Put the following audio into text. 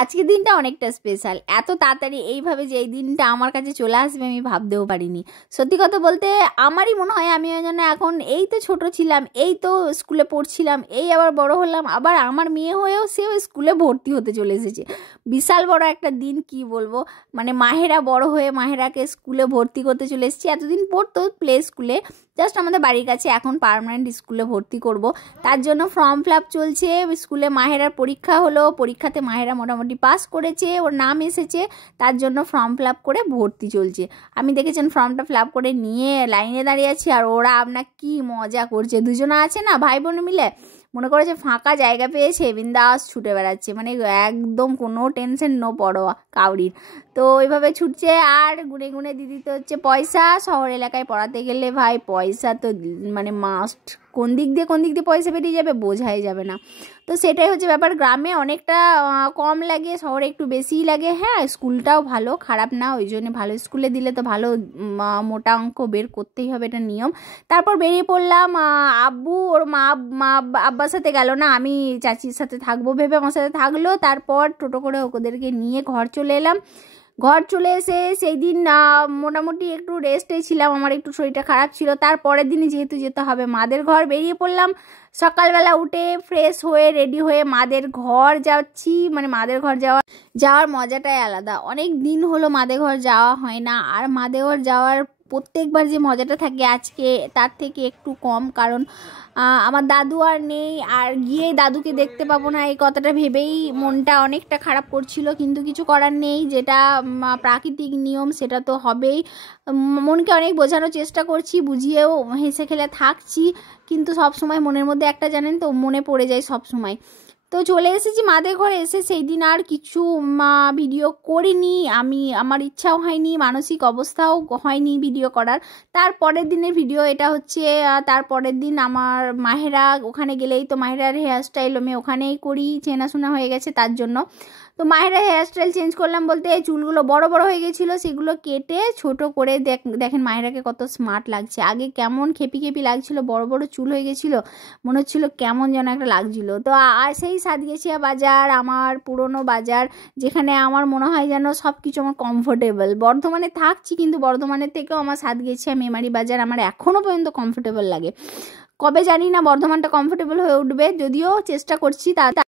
আজকের দিনটা অনেকটা স্পেশাল। এত তাড়াতাড়ি এইভাবে যে এই দিনটা আমার কাছে চলে আসবে আমি ভাবতেও পারিনি। সত্যি কথা বলতে আমারই মনে হয় আমি ওই জন্য এখন এই তো ছোট ছিলাম, এই তো স্কুলে পড়ছিলাম, এই আবার বড় হলাম, আবার আমার মেয়ে হয়েও সেও স্কুলে ভর্তি হতে চলে এসেছে। বিশাল বড় একটা দিন, কি বলবো। মানে মাহেরা বড় হয়ে মাহেরাকে স্কুলে ভর্তি করতে চলে এসেছি। এতদিন পড়তো প্লে স্কুলে, জাস্ট আমাদের বাড়ির কাছে, এখন পার্মানেন্ট স্কুলে ভর্তি করব। তার জন্য ফর্ম ফিল আপ চলছে। স্কুলে মাহেরার পরীক্ষা হলো, পরীক্ষাতে মাহেরা মোটামুটি পাস করেছে, ওর নাম এসেছে, তার জন্য ফর্ম ফিল আপ করে ভর্তি চলছে। আমি দেখেছেন ফর্মটা ফিল আপ করে নিয়ে লাইনে দাঁড়িয়ে আছি, আর ওরা আপনার কি মজা করছে। দুজনে আছে না ভাই বোন মিলে, মনে করেছে ফাঁকা জায়গা পেয়েছে, বিন্দাস ছুটে বেড়াচ্ছে, মানে একদম কোনো টেনশন নো পড়োয়া কাউরির। তো ওইভাবে ছুটছে আর গুনে গুনে দিদি তো হচ্ছে পয়সা। শহর এলাকায় পড়াতে গেলে ভাই পয়সা তো মানে মাস্ট, কোন দিক দিয়ে পয়সা বেরিয়ে যাবে বোঝাই যাবে না। তো সেটাই হচ্ছে ব্যাপার। গ্রামে অনেকটা কম লাগে, শহরে একটু বেশিই লাগে। হ্যাঁ স্কুলটাও ভালো, খারাপ না, ওই জন্য ভালো স্কুলে দিলে তো ভালো মোটা অঙ্ক বের করতেই হবে, এটা নিয়ম। তারপর বেরিয়ে পড়লাম। আব্বু ওর আব্বার সাথে গেল না, আমি চাচির সাথে থাকবো ভেবে আমার সাথে থাকলো। তারপর টোটো করে ওদেরকে নিয়ে ঘর চলে এলাম। ঘর চলে এসে সেই দিন মোটামুটি একটু রেস্টে ছিলাম, আমার একটু শরীরটা খারাপ ছিল। তারপরের দিনই যেহেতু যেতে হবে মাদের ঘর, বেরিয়ে পড়লাম। সকালবেলা উঠে ফ্রেশ হয়ে রেডি হয়ে মাদের ঘর যাচ্ছি। মানে মাদের ঘর যাওয়ার মজাটাই আলাদা। অনেক দিন হলো মাদের ঘর যাওয়া হয় না, আর মাদের ঘর যাওয়ার প্রত্যেকবার যে মজাটা থাকে আজকে তার থেকে একটু কম, কারণ আমার দাদু আর নেই, আর গিয়ে দাদুকে দেখতে পাবো না এই কথাটা ভেবেই মনটা অনেকটা খারাপ করছিল। কিন্তু কিছু করার নেই, যেটা প্রাকৃতিক নিয়ম সেটা তো হবেই। মনকে অনেক বোঝানোর চেষ্টা করছি, বুঝিয়েও হেসে খেলে থাকছি, কিন্তু সব সময় মনের মধ্যে একটা জানেন তো মনে পড়ে যায় সব সময়। তো চলে এসেছি মাদের ঘরে। এসে সেই দিন আর কিছু ভিডিও করিনি আমি, আমার ইচ্ছাও হয়নি, মানসিক অবস্থাও হয়নি ভিডিও করার। তারপরের দিনের ভিডিও এটা হচ্ছে। তারপরের দিন আমার মাহেরা, ওখানে গেলেই তো মাহেরার হেয়ার স্টাইল আমি ওখানেই করি, চেনাশোনা হয়ে গেছে তার জন্য। তো মাহেরা হেয়ার স্টাইল চেঞ্জ করলাম বলতে চুলগুলো বড় বড় হয়ে গেছিলো, সেগুলো কেটে ছোট করে দেখেন মাহেরাকে কত স্মার্ট লাগছে। আগে কেমন খেপি লাগছিল, বড় বড় চুল হয়ে গেছিলো, মনে হচ্ছিলো কেমন যেন একটা লাগছিল। তো আর সেই সাতগেছিয়া বাজার, আমার পুরনো বাজার, যেখানে আমার মনে হয় যেন সব কিছু আমার কমফোর্টেবল। বর্ধমানে থাকছি কিন্তু বর্ধমানের থেকেও আমার সাতগেছিয়া মেমারি বাজার আমার এখনও পর্যন্ত কমফোর্টেবল লাগে। কবে জানি না বর্ধমানটা কমফোর্টেবল হয়ে উঠবে, যদিও চেষ্টা করছি।